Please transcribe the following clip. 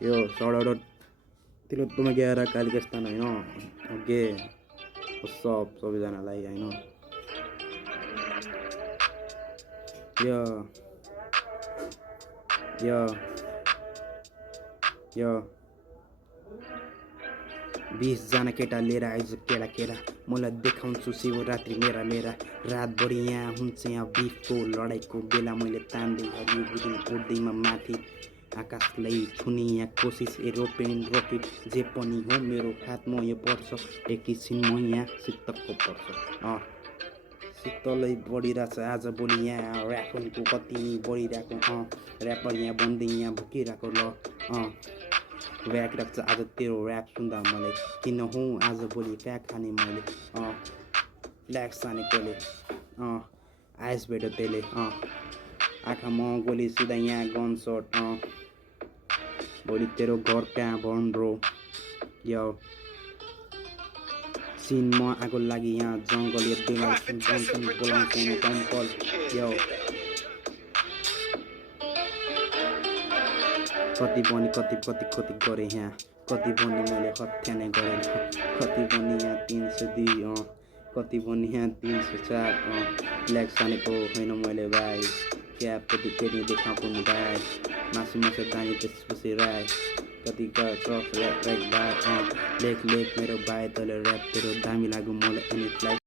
Yo, shout out तिलो तुम्हें कालिकेस्तान होइन okay सब सबैजनालाई होइन यो यो यो 20 जना केटा लिएर आइज केटा मलाई देखाउँछु शिवरात्रि मेरा रातभरि यहाँ हुन्छ यहाँ बिफको लडाइँको बेला मैले तान्दै हरियो उड्दैमा माथि आकाशलाई छुने यहाँ कोसिस एरोप्लेन रकेट जे पनि हो मेरो हातमा यो पर्छ एकैछिन म यहाँ सित्तको पर्छ शीतलै बढिरहेछ आज भोलि यहाँ ऱ्यापनको कति बढिरहेको ऱ्यापर यहाँ बन्दै यहाँ भुकिरहेको ल व्याक राख्छ आज तेरो ऱ्याप सुन्दा मलाई किन हो आज भोलि फ्याक खाने मैले फ्ल्याक्स खाने कसले आइस भेट्यो त्यसले आँखामा गोली सिधा यहाँ गन सट भोलि तेरो घर कहाँ भन्ड्रो यो सिनमा आगो लागि यहाँ जङ्गल बोलाउँछ दमकल यो कति बनी कति गरेँ यहाँ कति बनी मैले हत्या नै गरेँ कति बनी यहाँ 302 कति बनी यहाँ 304 ब्ल्याक सानेको होइन मैले भाइ क्याप कति फेरि देखाएको भाइ मासु दानी त्यसपछि राई कति गर्छ ऱ्याप भाइ लेख मेरो भाइ तैँले ऱ्याप तेरो दामी लाग्यो मलाई अनि फ्लाइट